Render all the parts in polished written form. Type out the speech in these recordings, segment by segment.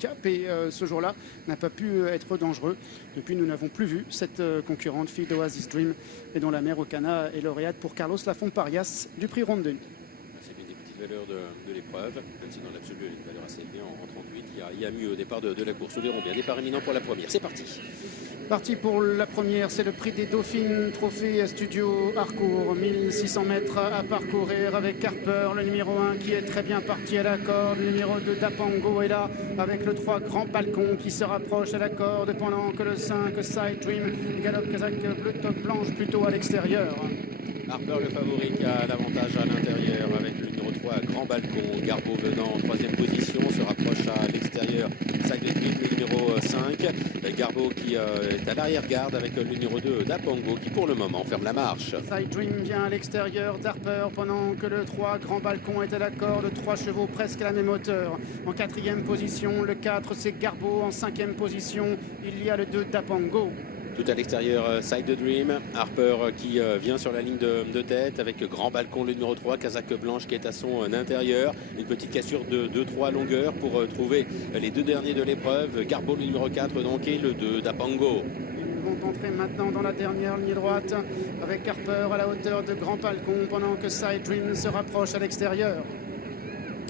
Cap et ce jour-là n'a pas pu être dangereux. Depuis, nous n'avons plus vu cette concurrente, fille d'Oasis Dream, et dont la mère Ocana est lauréate pour Carlos Lafont-Parias du prix Ronde de Nuit. C'est l'une des petites valeurs de l'épreuve, même si dans l'absolu, elle a une valeur assez élevée en 38. Il y a mieux au départ de la course. Nous verrons bien. Départ éminent pour la première. C'est parti. Parti pour la première, c'est le prix des Dauphines, trophée Studio Harcourt, 1600 mètres à parcourir avec Harper, le numéro 1 qui est très bien parti à la corde, le numéro 2 Dapango est là avec le 3 Grand Balcon qui se rapproche à la corde pendant que le 5 Side Dream galope Kazakh Bleu Toque Blanche plutôt à l'extérieur. Harper le favori qui a l'avantage à l'intérieur avec le numéro 3 Grand Balcon. Garbo venant en troisième position se rapproche à l'extérieur. Side Dream le numéro 5. Garbo qui est à l'arrière-garde avec le numéro 2 Dapango qui pour le moment ferme la marche. Side Dream vient à l'extérieur d'Harper pendant que le 3 Grand Balcon est à la corde. 3 chevaux presque à la même hauteur. En quatrième position, le 4 c'est Garbo. En cinquième position, il y a le 2 Dapango. Tout à l'extérieur, Side Dream. Harper qui vient sur la ligne de tête avec Grand Balcon le numéro 3, Kazakh Blanche qui est à son intérieur. Une petite cassure de 2-3 longueurs pour trouver les deux derniers de l'épreuve. Garbo le numéro 4 donc et le 2 Dapango. Ils vont entrer maintenant dans la dernière ligne droite avec Harper à la hauteur de Grand Balcon pendant que Side Dream se rapproche à l'extérieur.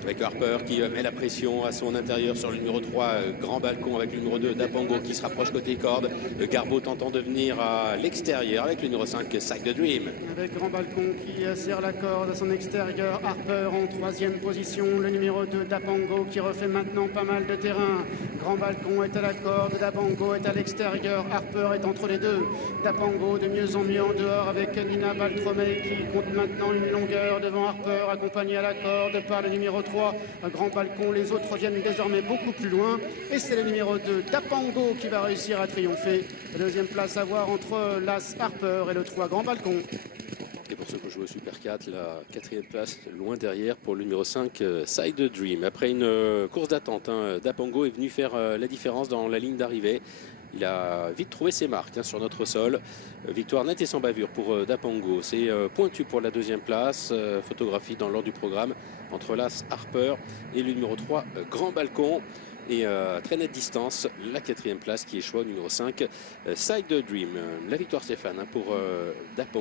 Avec Harper qui met la pression à son intérieur sur le numéro 3, Grand Balcon avec le numéro 2, Dapango qui se rapproche côté corde. Garbo tentant de venir à l'extérieur avec le numéro 5, Side Dream. Avec Grand Balcon qui serre la corde à son extérieur. Harper en troisième position. Le numéro 2, Dapango qui refait maintenant pas mal de terrain. Grand Balcon est à la corde, Dapango est à l'extérieur. Harper est entre les deux. Dapango de mieux en mieux en dehors avec Nina Baltromé qui compte maintenant une longueur devant Harper, accompagné à la corde par le numéro 3. Un Grand Balcon, les autres viennent désormais beaucoup plus loin et c'est le numéro 2 Dapango qui va réussir à triompher. La deuxième place à voir entre l'As Harper et le 3 Grand Balcon. Et pour ceux qui jouent au Super 4, la quatrième place loin derrière pour le numéro 5 Side Dream. Après une course d'attente, Dapango est venu faire la différence dans la ligne d'arrivée. Il a vite trouvé ses marques sur notre sol. Victoire nette et sans bavure pour Dapango. C'est pointu pour la deuxième place. Photographie dans l'ordre du programme entre l'As Harper et le numéro 3 Grand Balcon. Et très nette distance, la quatrième place qui est choix numéro 5 Side Dream. La victoire Stéphane pour Dapango.